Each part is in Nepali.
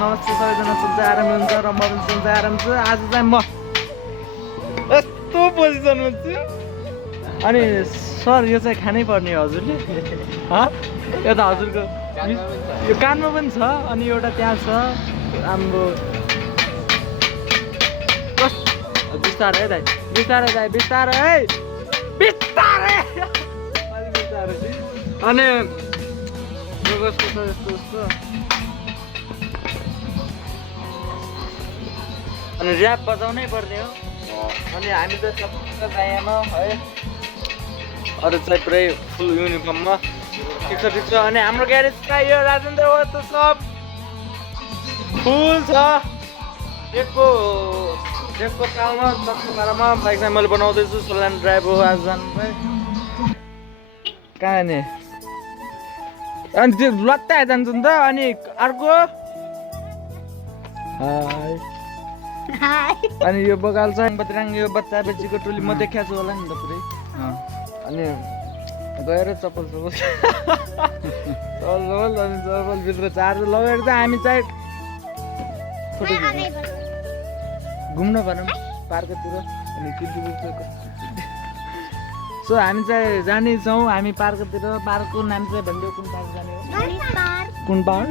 नमस्ते सबैजना सधैँ आराम हुन्छ र म पनि सधैँ आराम छु। आज चाहिँ म यस्तो पोजिसनमा छु अनि सर यो चाहिँ खानै पर्ने हजुरले यो त हजुरको यो कानमा पनि छ अनि एउटा त्यहाँ छ हाम्रो बिस्तारै दाइ बिस्तारै दाइ बिस्तारै है बिस्तारै अलिक बिस्तारै अनि यो कस्तो छ यस्तो यस्तो अनि ऱ्याप बजाउनै पर्ने हो अनि हामी त सबैको गायामा है अरू चाहिँ पुरै फुल युनिफर्ममा ठिक छ अनि हाम्रो ग्यारेजका यो राजेन्द्र हो त सब फुल छ एकको तालमा 12मा बाइक चाहिँ मैले बनाउँदैछु सोलान ड्राइभ हो आज जानु कहाँ नि अनि त्यो लत्ता जान्छु नि त अनि अर्को अनि यो बगाल छ बतराङ यो बच्चा बच्चीको टोली म देखाएको छु होला नि त पुरै अनि गएर चप्पल अनि चप्पलभित्र चार्ज लगेर चाहिँ हामी चाहिँ घुम्न भनौँ पार्कतिर अनि सो हामी चाहिँ जानेछौँ हामी पार्कतिर पार्कको नाम चाहिँ भनिदियो कुन पार्क जाने हो कुन पार्क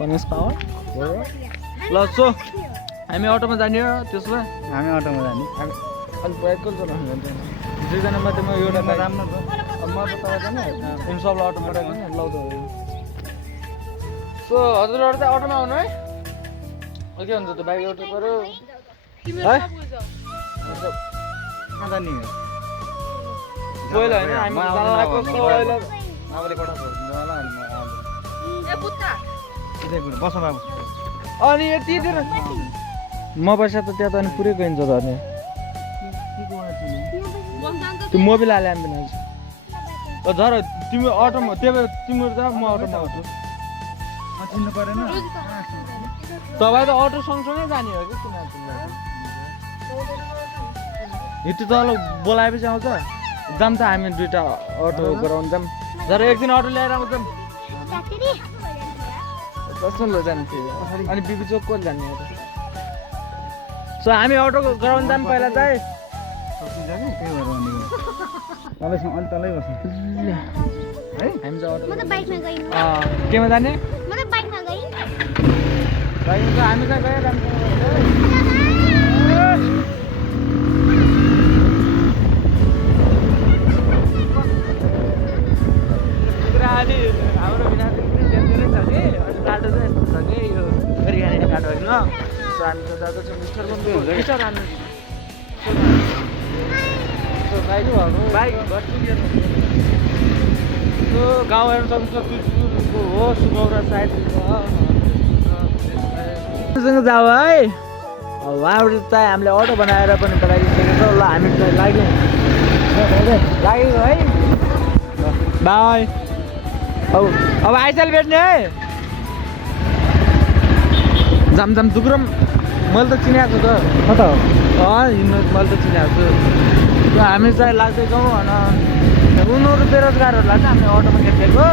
गणेश पार्क हो ल सो हामी अटोमा जाने हो त्यसो भए हामी अटोमा जाने अनि बाइकको दुईजना मात्रै एउटा राम्रो छ म त तपाईँ जाने सबलाई अटोमा राख्ने ल सो हजुरहरू चाहिँ अटोमा आउनु है के हुन्छ त बाइक अटो पऱ्यो है जाने पहिला होइन हामी अनि यतितिर म पैसा त त्यहाँ त अनि पुरै गइन्छ त अनि त्यो मोबिल हाले हामी पनि झर तिमी अटोमा त्यो तिम्रो त म अटोमा आउँछु चिन्नु परेन तपाईँ त अटो सँगसँगै जाने हो कि हिटो तल बोलाएपछि आउँछ जाम त हामी दुइटा अटो गराउनु जाम झर एकदिन अटो ल्याएर आउँछौँ कसले जान्थ्यो अनि बिबी चोक को जाने सो हामी अटो गराउनु जाम पहिला चाहिँ हामी केमा जाने हामी चाहिँ गएर हाम्रो बिनाले धेरै छ कि अनि बाटो चाहिँ यस्तो छ कि यो गरिखाने बाटो होइन सो हामी त जाँदैछौँ मिस्टर बन्दै हुन्छ कि सर हामी बाइक सो गाउँ हेर्नु सक्नुहुन्छ तुलसीपुरको हो सुगौरा साइडसँग जाऊ है उहाँबाट चाहिँ हामीले अटो बनाएर पनि बनाइदिइसकेको छ ल हामी चाहिँ लाग्यौँ है बाई अब आइसाल भेट्ने है जाम दुक्रम मैले त चिनाएको छु त हिँड्नु मैले त चिनाएको छु हामी चाहिँ लाग्दैछौँ होइन उनीहरू बेरोजगारहरूलाई चाहिँ हामीले अटोमा खेपेको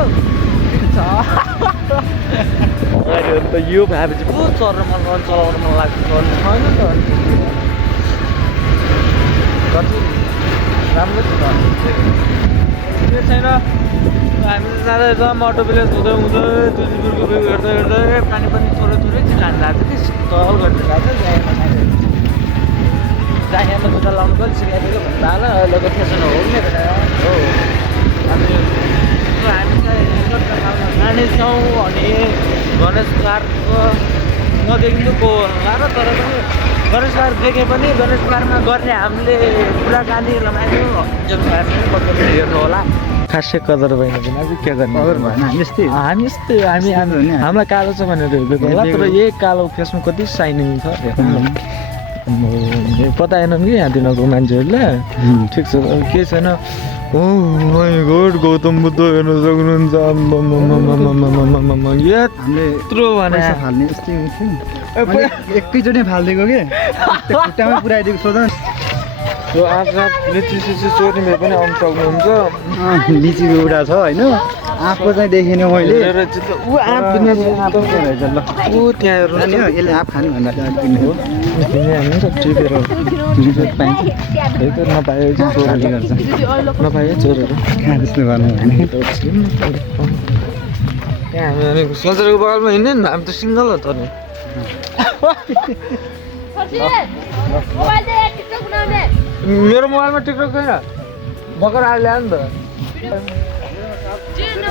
छ यो भएपछि पो चढ्न मन चलाउनु मन लाग्छ चढ्नु छैन त कति राम्रो छ त्यो छैन हामी त जाँदैछौँ अटो भिलेज हुँदै तुलसीपुरको भ्यू हेर्दै पानी पनि थोरै चाहिँ खानु लाग्छ कि शीतल गर्नु लाग्छ जाइयामा जुत्ता लाउनु पनि सिकाइदिएको भन्दा होला अहिलेको फेसन हो नि हो अनि हामी चाहिँ जानेछौँ अनि गणेश पार्कको नदेखिनु को होला र तर पनि गणेश पार्क देखे पनि गणेश पार्कमा गर्ने हामीले कुराकानी रमाइलो हेर्नु होला खासै कदर भएन भने अब के गर्ने हामीलाई कालो छ भनेर हेर्दै होला तर यही कालो फेसमा कति साइनिङ छ पता आएनन् कि यहाँ दिनको मान्छेहरूलाई ठिक छ के छैन ओ माई गॉड गौतम बुद्ध हेर्न सक्नुहुन्छ यत्रो भने हाल्ने यस्तै थियो एकैचोटि फालिदिएको के खुट्टामै पुऱ्याइदिएको सोध त्यो आज लिची सिची चोर्ने भए पनि आउनु सक्नुहुन्छ लिचीको एउटा छ होइन आँपको चाहिँ देखिनँ मैले ऊ आँप किन्ने आँप रहेछ ल ऊ त्यहाँ हेर्नु यसले आँप खानु भन्दा चाहिँ आँप किन्ने हो किने हामी त टिपेर पाइन्छ त्यही त नपाए चोरले गर्छ नपाए चोरेर कहाँ त्यस्तो गर्नु भने त्यहाँ हामी अनि सोचेको बगलमा हिँड्ने नि हामी त सिङ्गल हो त नि मेरो मोबाइलमा टिकटक छैन भर्खर आएर ल्यायो नि त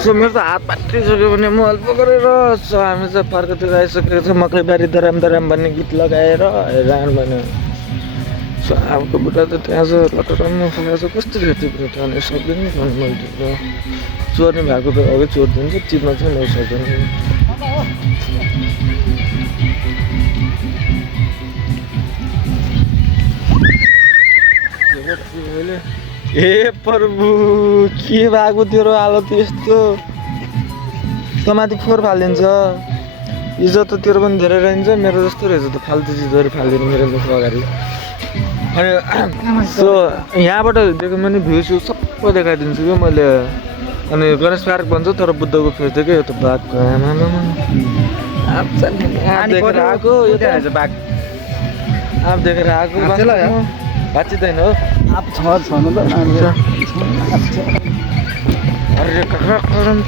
सो मेरो त हात पाटिसक्यो भने मोबाइल पक्रेर हामी चाहिँ पार्कतिर आइसकेको छ मकैबारी दराम दराम भन्ने गीत लगाएर हेरान भन्यो सो आबको बुढा त त्यहाँ छ लटरम्म फलाएको छ कस्तो खेती पनि ठाने सक्दैन नि खानु मैले टिप्न चोर्ने भएको त अघि चोरिदिन्छ टिप्न चाहिँ मैले सक्दैन ए प्रभु के भएको तेरो हालत यस्तो तमाथि फोहोर फालिदिन्छ इज्जत त तेरो पनि धेरै रहन्छ मेरो जस्तो रहेछ त फाल्तु चिजहरू फालिदिनु मेरो मुख अगाडि अनि सो यहाँबाट देख्यो भने भ्यू स्यू सबै देखाइदिन्छु क्या मैले अनि गणेश पार्क भन्छ तर बुद्धको फेस देख्यो यो त बाघको आमामा आँप देखेर आएको यो त बाघ आँप देखेर आएको बाँचिँदैन हो आँप छनु त अरे करम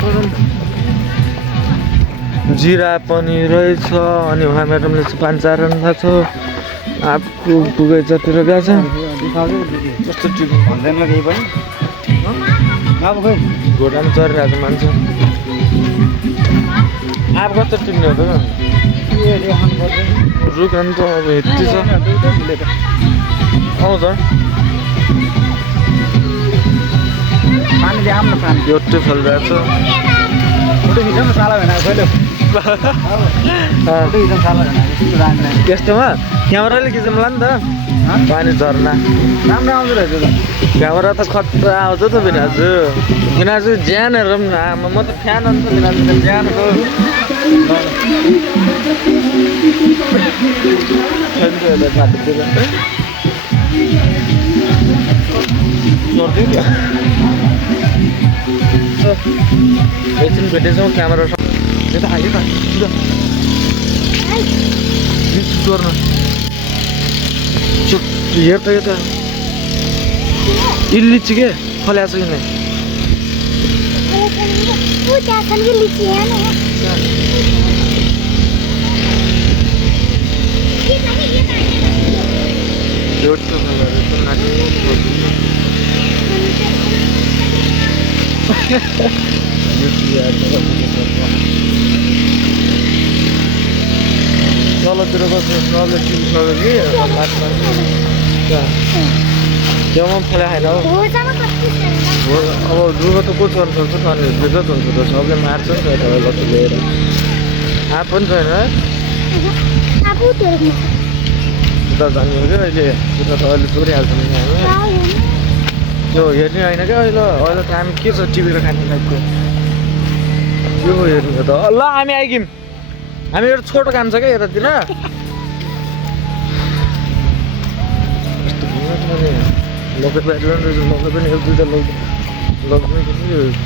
जिरा पनि रहेछ अनि उहाँ म्याडमले चाहिँ पान चारन भएको छ आँपको बगैँचातिर गएको छ कस्तो टिप भन्दैन केही पनि अब खोइ घोडामा चढिरहेको छ मान्छे आँप कस्तो टिप्ने हो त रुख अनि त अब हेत्ती छ आउँछ पानीले आउनु पानी एउटै फलिरहेको छ फोटो खिच्नु साला भएन कहिले फोटो खिच्नु साला भएन त्यस्तोमा क्यामेराले खिच्नुला नि त पानी झर्ना राम्रो आउँदो रहेछ त क्यामेरा त खतरा आउँछ त बिनाजु बिनाजु ज्यान हेरौँ न म त फ्यान अन्त बिनाजु ज्यानको एकछिन भेटेछौँ क्यामेरा यता हाल्यो त चोर्न हेर त यता लिची के फल्याएको छ कि नै तलतिर बस्नु तलले टिपिसक्यो कि त्यहाँ फल्या खाएन हो अब दुःख त को चल्नु सक्छ त अनि बेजत हुन्छ त सबले मार्छ नि त यता लट्टु लिएर आँप पनि छैन उता जाने हो क्या अहिले उता त अहिले चोरिहाल्छ नि हामी त्यो हेर्ने होइन क्या अहिले अहिले त हामी के छ टिपेर खाने टाइपको त्यो हेर्नु त ल हामी आइग्यौँ हामी एउटा छोटो काम छ क्या यतातिर मकै बाटो रहेछ मकै पनि एक दुईवटा लग्नु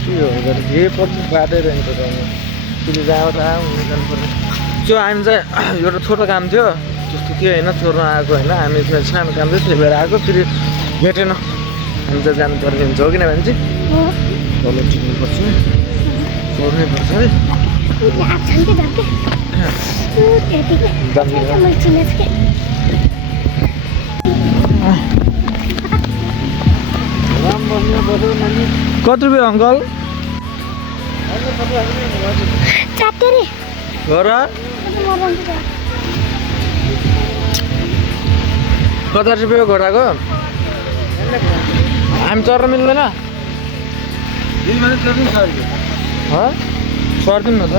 के हो के पर्छ बाटै रहन्छ त त्यसले जहाँ त जानु पर्ने त्यो हामी चाहिँ एउटा छोटो काम थियो त्यस्तो के होइन चोर्न आएको होइन हामी चाहिँ सानो काम थियो त्यही भएर आएको फेरि भेटेन हामी चाहिँ जानुपर्ने हुन्छ हो किनभने चाहिँ तल टिप्नुपर्छ चोर्नै पर्छ है कति रुपियाँ अङ्कल घर कता रुपियाँ घोडाको हामी चढ्न मिल्दैन सर्दिउँ न त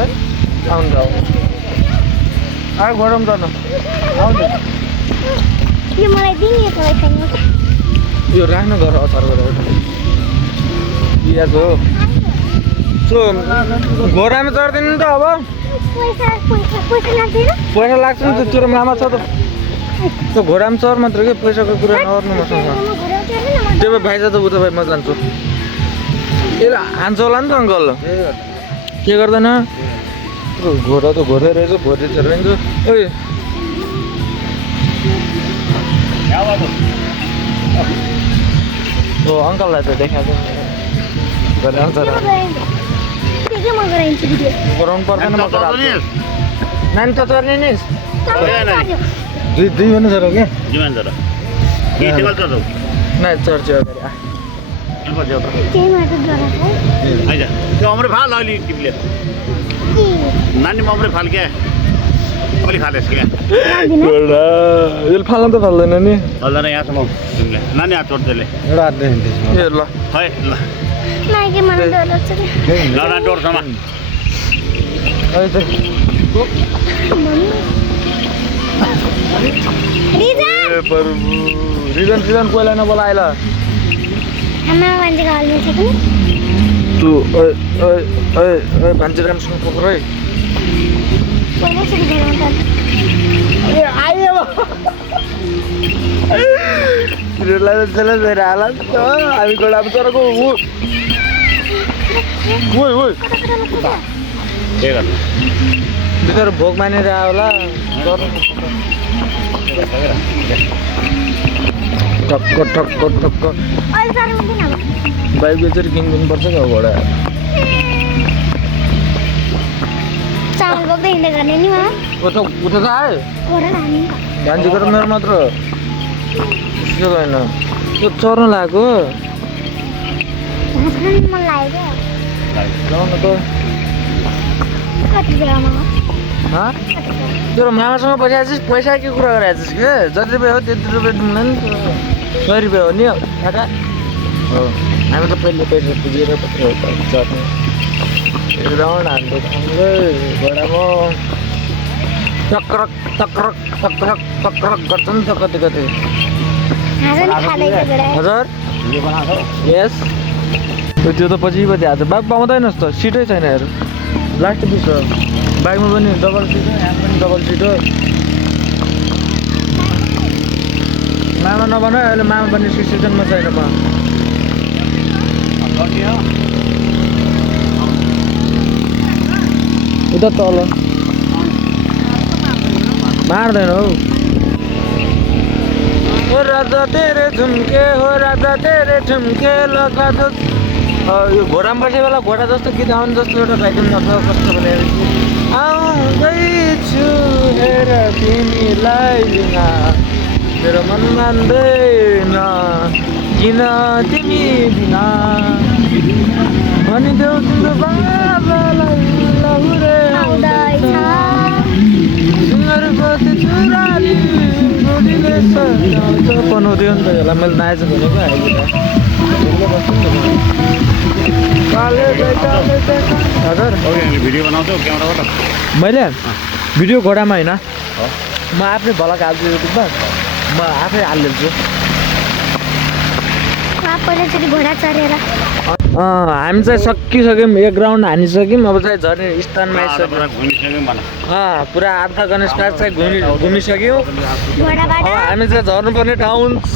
आउनु त आयो घोडामा चढ्न आउनु यो मलाई दिने यो तपाईँ खानु यो राख्नु घर अचार गरेर पियाज हो सो घोडामा चढ्दैन त अब पैसा लाग्दैन पैसा लाग्छ नि त तेरो मामा छ त त्यो घोडामा चढ मात्र के पैसाको कुरा नगर्नु मसँग त्यो भए भाइ त उता भाइ म जान्छु ए हान्छ होला नि त अङ्कल के गर्दैन घोडा त घोडा रहेछ भोटे रहेछ ओइ ओ अङ्कललाई त देखाएको आउँछ र गराउनु पर्दैन म नानी त चढ्ने नि दुई भन्नु छोरो के नानी चढ्छु अगाडि त्यो अमरे फाल अलि तिमीले नानी अमरे फाल क्या कहिले खालेस क्या यसले फाल्न त फाल्दैन नि हल्दैन यहाँसम्म तिमीले नानी हात चोट्दैले एउटा हात देख्नु ए ल है ल नाइके मलाई डर लाग्छ नि ल डोरसम्म रिजन पहिला नबोलाए ल आमा मान्छेको हाल्नु छ कि तु भान्जी राम्रोसँग पक्र है पहिला सुरु गरौँ त ए आयो किरोलाई त चला गएर हाल त हामी गोडामा चढेको के गर्नु बिचरा भोग मानेर आयो होला टक्क टक्क टक्क अहिले साह्रै हुँदैन अब बाइक बेचेर किनिदिनुपर्छ क्या घोडा चामल बोक्दै हिँड्दै गर्ने नि मामा उता त आयो घोडा लाने भान्जीको र मेरो मात्र त्यो होइन त्यो चढ्न लागेको घाँस खानु मन लाग्यो ल्याउनु त क्या कति बेला मामा तेरो मामासँग पैसा पैसा के कुरा गरेर कि जति रुपियाँ हो त्यति रुपियाँ दिउँला नि 100 रुपियाँ हो नि काका हो हामी त पहिले पैसा पुगेर चढ्ने राउन्ड हान्दै घोडामा टक्रक टक्रक टक्रक टक्रक गर्छ नि त कति कति हजुर यस त्यो त पछि पछि आज बाइक पाउँदैनस् त सिटै छैन हेर लास्ट पिस हो बाइकमा पनि डबल सिट हो यहाँ पनि डबल सिट हो मामा नभन अहिले मामा पनि सिजनमा छैन म उता तल मार्दैन हौ हो राजा तेरे झुम्के हो राजा तेरे झुम्के लगा दो यो घोडामा बसेको बेला घोडा जस्तो गीत आउनु जस्तो एउटा भाइको नत्र कस्तो भने आउँदैछु हेर तिमीलाई लिन मेरो मन मान्दैन किन तिमी बिना भनिदेऊ तिम्रो बाबालाई लहुरे सुँगरको चुराली गोलीले सजाउँछ बनाउँथ्यो नि त यसलाई मैले नाचेको भनेको हजुर भिडियो बनाउँछौ क्यामेराबाट मैले भिडियो घोडामा होइन म आफ्नै भलक हाल्छु युट्युबमा म आफै हालिदिन्छु पहिलोचोटि घोडा चढेर हामी चाहिँ सकिसक्यौँ एक राउन्ड हानिसक्यौँ अब चाहिँ झर्ने स्थानमा आइसक्यौँ पुरा आधा गणेश पार्क चाहिँ घुमिसक्यौँ हामी चाहिँ झर्नुपर्ने ठाउँ छ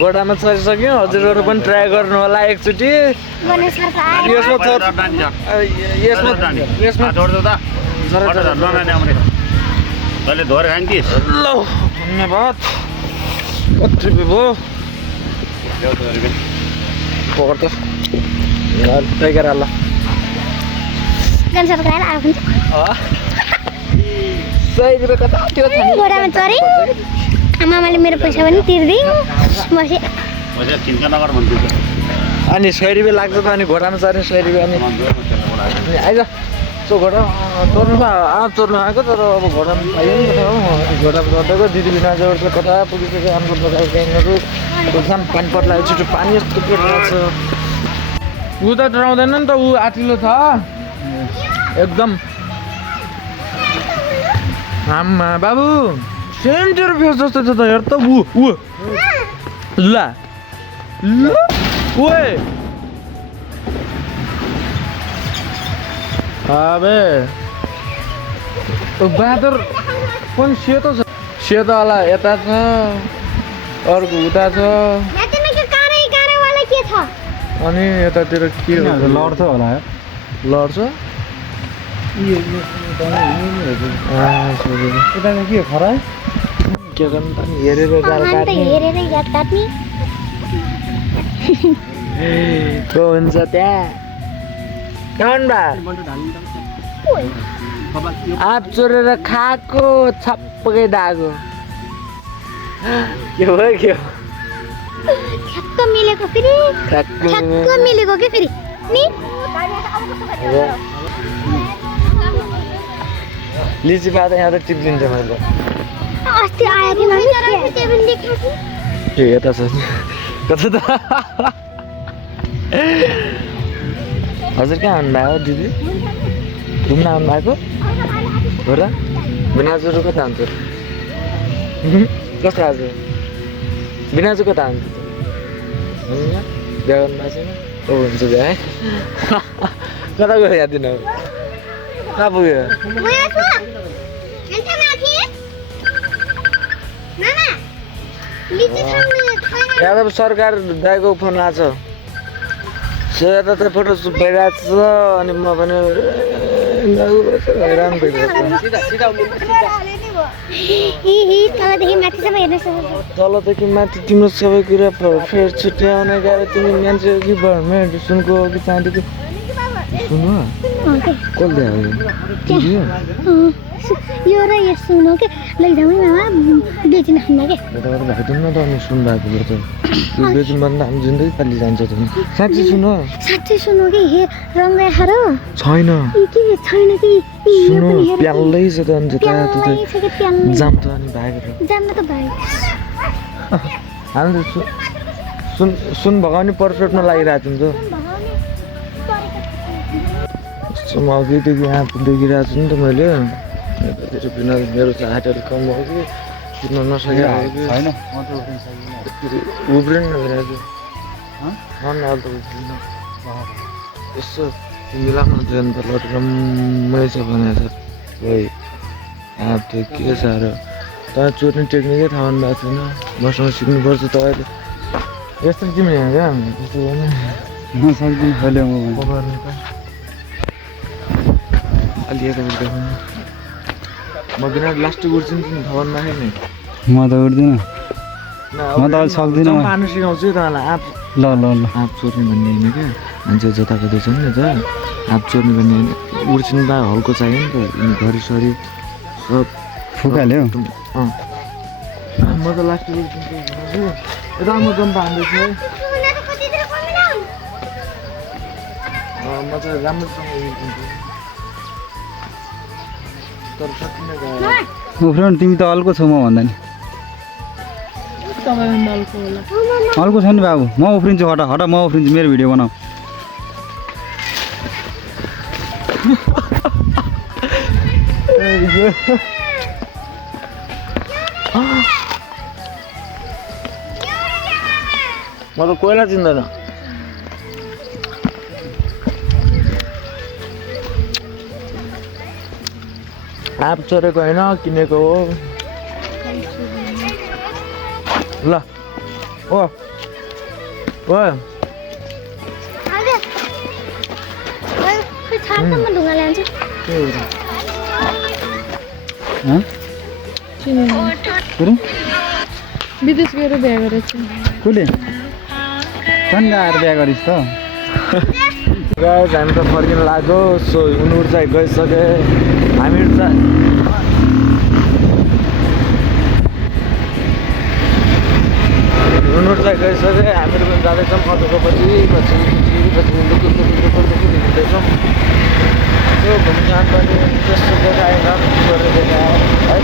घोडामा चढिसक्यौँ हजुरहरू पनि ट्राई गर्नु होला एकचोटि तैँले धोएर खान्छ कि ल धन्यवाद कति रुपियाँ भयो पकड त टाइगर हाल घोडामा चढेँ मामाले मेरो पैसा पनि तिर्दियो बसेँ चिन्ता नगर भन्छु अनि 100 रुपियाँ लाग्छ त अनि घोडामा चढ्ने 100 रुपियाँ अनि आइज सो घोडा चढ्नु चढ्नु आएको तर अब घोडामा पाइयो नि घोडामा चढेको दिदी बिना जोड कता पुगिसक्यो हाम्रो बजारको गाईहरू एकदम पानी पर्ला छिटो पानी यस्तो पर्छ ऊ त डराउँदैन नि त ऊ आटिलो छ एकदम आम्मा बाबु सेन्टर फेस जस्तो छ त हेर त ऊ ल ल ओए अबे बाँदर पनि सेतो छ सेतोवाला यता छ अर्को उता छ अनि यतातिर के लड्छ होला लड्छ यता के खरा के गर्नु त हेरेर गाल काट्ने को हुन्छ त्यहाँ कौन बा आप चोरेर खाएको छप्पकै डागो के भयो के ठ्याक्क मिलेको फेरि ठ्याक्क मिलेको के फेरि नि लिची पाता यहाँ त टिप्लिन्छ मैले अस्ति आएको थियो मम्मी त्यो पनि देखेको ए यता छ कता त हजुर कहाँ आउनुभएको दिदी घुम्न आउनुभएको हो र बिनाजुहरू कता हुन्छ कस्तो आज बिनाजु कता हुन्छ बिहा गर्नु भएको छैन ओ हुन्छ बिहा है कता गयो यहाँ दिन कहाँ पुग्यो यादव सरकार दाइको फोन आएको छ यता त फोटो सुट भइरहेको छ अनि म पनि हैरान तलदेखि माथि तिम्रो सबै कुरा फेर छुट्याउने गाह्रो तिमी मान्छे हो कि भर्मे सुनको हो कि चाँदीको सुन हो कसले यो र यो सुन के लैजाउँ मामा बेचिन खान्न के यताबाट भाइदिउँ न त अनि सुन भएको त यो बेच्नु भन्दा हामी जिन्दगी पालि जान्छ त साँच्ची सुन साँच्चै सुन कि हे रङ खाएर छैन के छैन कि सुन प्याल्लै छ त अनि जाम त अनि भागेर जाम त भाइ हामी त सुन भगाउने पर्फेक्टमा लागिरहेको हुन्छ म अघिदेखि यहाँ देखिरहेको छु नि त मैले यतातिर बिना मेरो चाहिँ हातहरू कम भयो कि किन्न नसकेको छैन उब्रिनु न बिराजु अहिले त उब्रिनु यसो तिमीलाई मन थियो नि त लट रम्मै छ भने छ खोइ हात थियो के साह्रो तर चोर्ने टेक्निकै थाहा हुनु भएको थिएन मसँग सिक्नुपर्छ तपाईँले यस्तो तिमी यहाँ क्या त्यस्तो गर्नु म सक्दिनँ कहिले म गर्नु त अलि यताबाट देखाउनु म बिना लास्ट उड्छु नि थाहा नआयो नि म त उड्दिनँ म त अहिले सक्दिनँ पार्नु सिकाउँछु तपाईँलाई आँप ल ल ल आँप चोर्ने भन्ने होइन क्या मान्छे जताकतै छ नि त आँप चोर्ने भन्ने होइन उड्छिनु त हल्को चाहियो नि त घरिसरी सब फुकाल्यो म त लास्ट उड्छु यता म जम्प हान्दैछु है म चाहिँ राम्रोसँग उड्छु तर सकिने उफ्रिनु तिमी त अल्को छौ म भन्दा नि अल्को छ नि बाबु म उफ्रिन्छु हट हट म उफ्रिन्छु मेरो भिडियो बनाऊ म त कोइला चिन्दैन आँप चोरेको होइन किनेको हो ल ओ ओ ढुङ्गा ल्याउँछु विदेश गएर बिहा गरेछ कसले कहाँ आएर बिहा गरिस् त गाइस हामी त फर्किन लाग्यो सो उनीहरू चाहिँ गइसके हामीहरू चाहिँ गइसके हामीहरू पनि जाँदैछौँ अटोको पछि हिँड्दैछौँ त्यो घुम्न जानुपर्ने त्यस्तो देखाएन गरेर देखायो है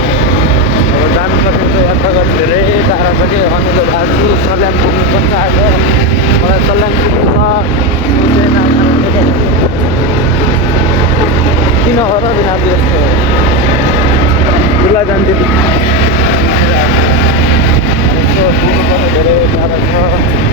अब जानु सकिन्छ यात्रा गर्नु धेरै टाढा छ कि अनिलो भएको छु सल्यान पुग्नु पर्छ आज मलाई सल्यान पुग्नु छ किन हो र बिना यस्तो दुला जान्थ्यो यसो पुग्नुपर्ने धेरै टाढो छ